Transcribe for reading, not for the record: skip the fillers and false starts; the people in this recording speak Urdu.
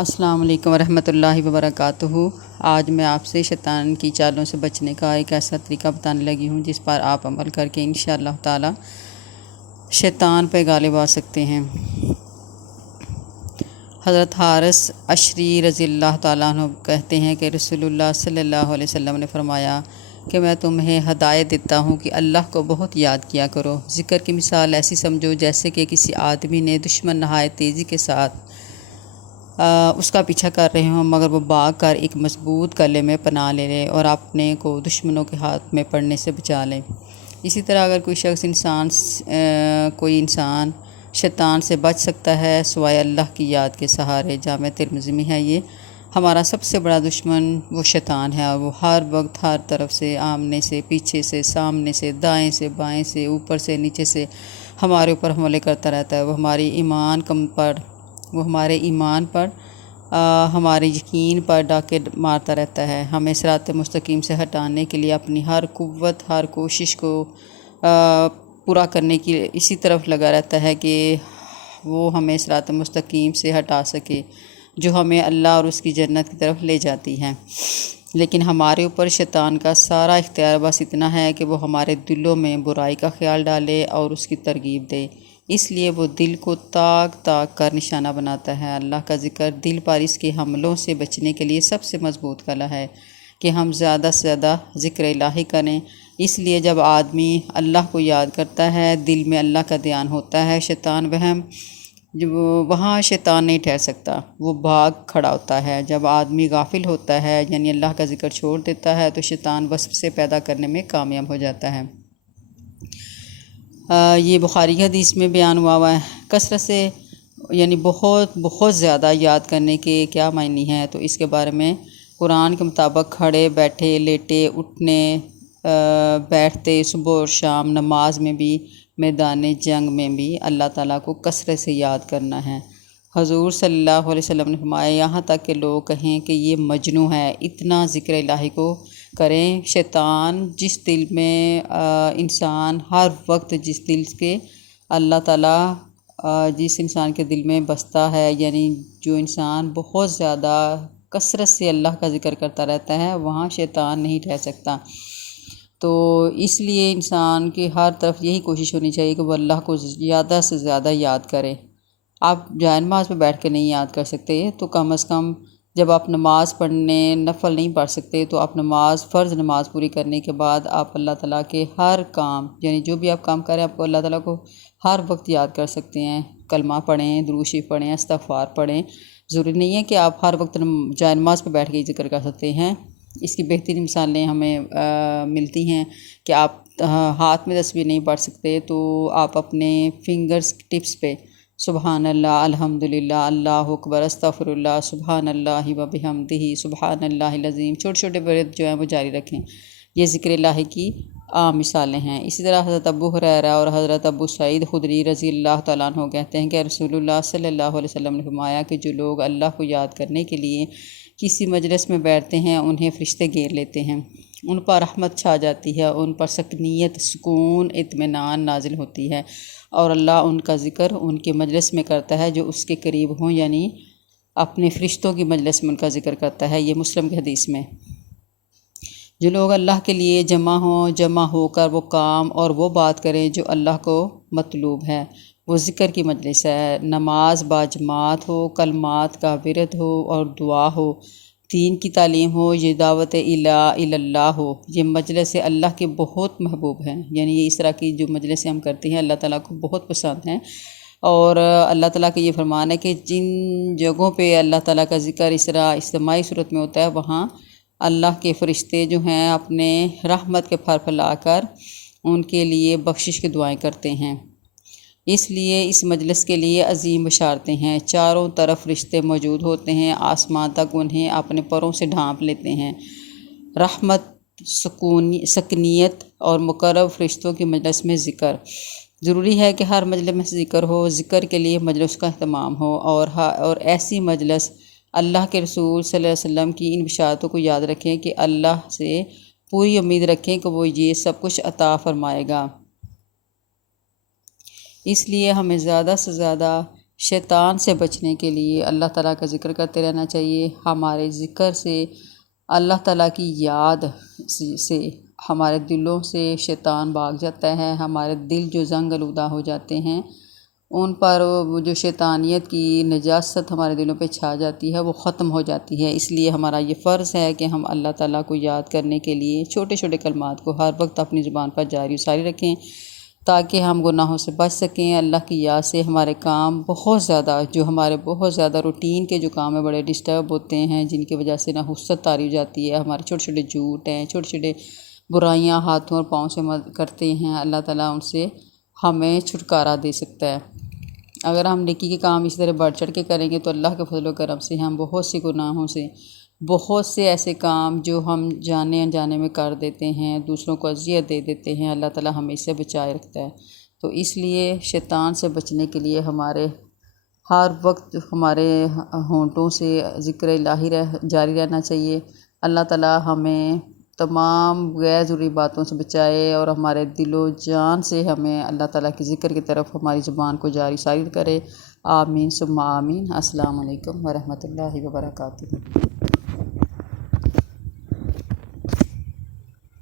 السلام علیکم ورحمۃ اللہ وبرکاتہ۔ آج میں آپ سے شیطان کی چالوں سے بچنے کا ایک ایسا طریقہ بتانے لگی ہوں جس پر آپ عمل کر کے انشاءاللہ تعالی شیطان پہ غالب آ سکتے ہیں۔ حضرت حارث عشری رضی اللہ تعالیٰ عنہ کہتے ہیں کہ رسول اللہ صلی اللہ علیہ وسلم نے فرمایا کہ میں تمہیں ہدایت دیتا ہوں کہ اللہ کو بہت یاد کیا کرو۔ ذکر کی مثال ایسی سمجھو جیسے کہ کسی آدمی نے دشمن نہایت تیزی کے ساتھ اس کا پیچھا کر رہے ہوں، مگر وہ بھاگ کر ایک مضبوط قلعے میں پناہ لے لے اور اپنے کو دشمنوں کے ہاتھ میں پڑنے سے بچا لے۔ اسی طرح اگر کوئی انسان شیطان سے بچ سکتا ہے سوائے اللہ کی یاد کے سہارے۔ جامع ترمذی میں ہے یہ۔ ہمارا سب سے بڑا دشمن وہ شیطان ہے، اور وہ ہر وقت ہر طرف سے، آمنے سے، پیچھے سے، سامنے سے، دائیں سے، بائیں سے، اوپر سے، نیچے سے ہمارے اوپر حملے کرتا رہتا ہے۔ وہ ہمارے ایمان پر ہمارے یقین پر ڈاکے مارتا رہتا ہے۔ ہمیں صراط مستقیم سے ہٹانے کے لیے اپنی ہر قوت، ہر کوشش کو پورا کرنے کی اسی طرف لگا رہتا ہے کہ وہ ہمیں صراط مستقیم سے ہٹا سکے، جو ہمیں اللہ اور اس کی جنت کی طرف لے جاتی ہے۔ لیکن ہمارے اوپر شیطان کا سارا اختیار بس اتنا ہے کہ وہ ہمارے دلوں میں برائی کا خیال ڈالے اور اس کی ترغیب دے۔ اس لیے وہ دل کو تاک تاک کر نشانہ بناتا ہے۔ اللہ کا ذکر دل پر اس کے حملوں سے بچنے کے لیے سب سے مضبوط قلعہ ہے کہ ہم زیادہ سے زیادہ ذکر الہی کریں۔ اس لیے جب آدمی اللہ کو یاد کرتا ہے، دل میں اللہ کا دھیان ہوتا ہے، وہاں شیطان نہیں ٹھہر سکتا، وہ بھاگ کھڑا ہوتا ہے۔ جب آدمی غافل ہوتا ہے یعنی اللہ کا ذکر چھوڑ دیتا ہے تو شیطان وسوسے پیدا کرنے میں کامیاب ہو جاتا ہے۔ یہ بخاری کی حدیث میں بیان ہوا ہے۔ کثرت سے یعنی بہت بہت زیادہ یاد کرنے کے کیا معنی ہیں، تو اس کے بارے میں قرآن کے مطابق کھڑے، بیٹھے، لیٹے، اٹھنے، بیٹھتے، صبح اور شام، نماز میں بھی، میدان جنگ میں بھی اللہ تعالیٰ کو کثرت سے یاد کرنا ہے۔ حضور صلی اللہ علیہ وسلم نے فرمایا یہاں تک کہ لوگ کہیں کہ یہ مجنون ہے، اتنا ذکر الہی کو کریں۔ شیطان جس دل میں انسان ہر وقت جس دل کے اللہ تعالیٰ جس انسان کے دل میں بستا ہے، یعنی جو انسان بہت زیادہ کثرت سے اللہ کا ذکر کرتا رہتا ہے، وہاں شیطان نہیں ٹھہر سکتا۔ تو اس لیے انسان کی ہر طرف یہی کوشش ہونی چاہیے کہ وہ اللہ کو زیادہ سے زیادہ یاد کرے۔ آپ جائے نماز پہ بیٹھ کے نہیں یاد کر سکتے تو کم از کم جب آپ نماز پڑھنے نفل نہیں پڑھ سکتے تو آپ فرض نماز پوری کرنے کے بعد آپ اللہ تعالیٰ کے ہر کام، یعنی جو بھی آپ کام کریں، آپ کو اللہ تعالیٰ کو ہر وقت یاد کر سکتے ہیں۔ کلمہ پڑھیں، درود شریف پڑھیں، استغفار پڑھیں۔ ضروری نہیں ہے کہ آپ ہر وقت جائے نماز پہ بیٹھ کے ذکر کر سکتے ہیں۔ اس کی بہترین مثالیں ہمیں ملتی ہیں کہ آپ ہاتھ میں تسبیح نہیں پڑھ سکتے تو آپ اپنے فنگرز ٹپس پہ سبحان اللہ، الحمدللہ، اللہ اکبر، استغفر اللہ، سبحان اللہ و بحمدہ، سبحان اللہ العظیم، چھوٹے چھوٹے ورد جو ہیں وہ جاری رکھیں۔ یہ ذکر الہی کی عام مثالیں ہیں۔ اسی طرح حضرت ابو ہریرہ اور حضرت ابو سعید خدری رضی اللہ تعالیٰ عنہ کہتے ہیں کہ رسول اللہ صلی اللہ علیہ وسلم نے فرمایا کہ جو لوگ اللہ کو یاد کرنے کے لیے کسی مجلس میں بیٹھتے ہیں انہیں فرشتے گھیر لیتے ہیں، ان پر رحمت چھا جاتی ہے، ان پر سکینت، سکون، اطمینان نازل ہوتی ہے، اور اللہ ان کا ذکر ان کے مجلس میں کرتا ہے جو اس کے قریب ہوں، یعنی اپنے فرشتوں کی مجلس میں ان کا ذکر کرتا ہے۔ یہ مسلم کی حدیث میں۔ جو لوگ اللہ کے لیے جمع ہو کر وہ کام اور وہ بات کریں جو اللہ کو مطلوب ہے، وہ ذکر کی مجلس ہے۔ نماز باجماعت ہو، کلمات کا ورد ہو اور دعا ہو، دین کی تعلیم ہو، یہ دعوت اللہ ہو، یہ مجلس اللہ کے بہت محبوب ہیں۔ یعنی یہ اس طرح کی جو مجلسیں ہم کرتے ہیں اللہ تعالیٰ کو بہت پسند ہیں، اور اللہ تعالیٰ کا یہ فرمان ہے کہ جن جگہوں پہ اللہ تعالیٰ کا ذکر اس طرح اجتماعی صورت میں ہوتا ہے وہاں اللہ کے فرشتے جو ہیں اپنے رحمت کے پھر پھیلا کر ان کے لیے بخشش کی دعائیں کرتے ہیں۔ اس لیے اس مجلس کے لیے عظیم بشارتیں ہیں۔ چاروں طرف فرشتے موجود ہوتے ہیں، آسمان تک انہیں اپنے پروں سے ڈھانپ لیتے ہیں۔ رحمت، سکینت اور مقرب فرشتوں کی مجلس میں ذکر۔ ضروری ہے کہ ہر مجلس میں ذکر ہو، ذکر کے لیے مجلس کا اہتمام ہو، اور ایسی مجلس اللہ کے رسول صلی اللہ علیہ وسلم کی ان بشارتوں کو یاد رکھیں کہ اللہ سے پوری امید رکھیں کہ وہ یہ سب کچھ عطا فرمائے گا۔ اس لیے ہمیں زیادہ سے زیادہ شیطان سے بچنے کے لیے اللہ تعالیٰ کا ذکر کرتے رہنا چاہیے۔ ہمارے ذکر سے، اللہ تعالیٰ کی یاد سے ہمارے دلوں سے شیطان بھاگ جاتا ہے۔ ہمارے دل جو زنگ آلودہ ہو جاتے ہیں ان پر وہ جو شیطانیت کی نجاست ہمارے دلوں پہ چھا جاتی ہے وہ ختم ہو جاتی ہے۔ اس لیے ہمارا یہ فرض ہے کہ ہم اللہ تعالیٰ کو یاد کرنے کے لیے چھوٹے چھوٹے کلمات کو ہر وقت اپنی زبان پر جاری و ساری رکھیں تاکہ ہم گناہوں سے بچ سکیں۔ اللہ کی یاد سے ہمارے کام بہت زیادہ، جو ہمارے بہت زیادہ روٹین کے جو کام ہیں بڑے ڈسٹرب ہوتے ہیں، جن کی وجہ سے نحوست طاری ہو جاتی ہے، ہمارے چھوٹے چھوٹے جھوٹ ہیں، چھوٹے چھوٹے برائیاں ہاتھوں اور پاؤں سے کرتے ہیں، اللہ تعالیٰ ان سے ہمیں چھٹکارا دے سکتا ہے۔ اگر ہم نیکی کے کام اس طرح بڑھ چڑھ کے کریں گے تو اللہ کے فضل و کرم سے ہم بہت سے گناہوں سے، بہت سے ایسے کام جو ہم جانے انجانے میں کر دیتے ہیں، دوسروں کو اذیت دے دیتے ہیں، اللہ تعالیٰ ہمیں اس سے بچائے رکھتا ہے۔ تو اس لیے شیطان سے بچنے کے لیے ہمارے ہر وقت ہمارے ہونٹوں سے ذکر الہی جاری رہنا چاہیے۔ اللہ تعالیٰ ہمیں تمام غیر ضروری باتوں سے بچائے اور ہمارے دل و جان سے ہمیں اللہ تعالیٰ کی ذکر کی طرف ہماری زبان کو جاری ساری کرے۔ آمین ثم آمین۔ السلام علیکم ورحمۃ اللہ وبرکاتہ۔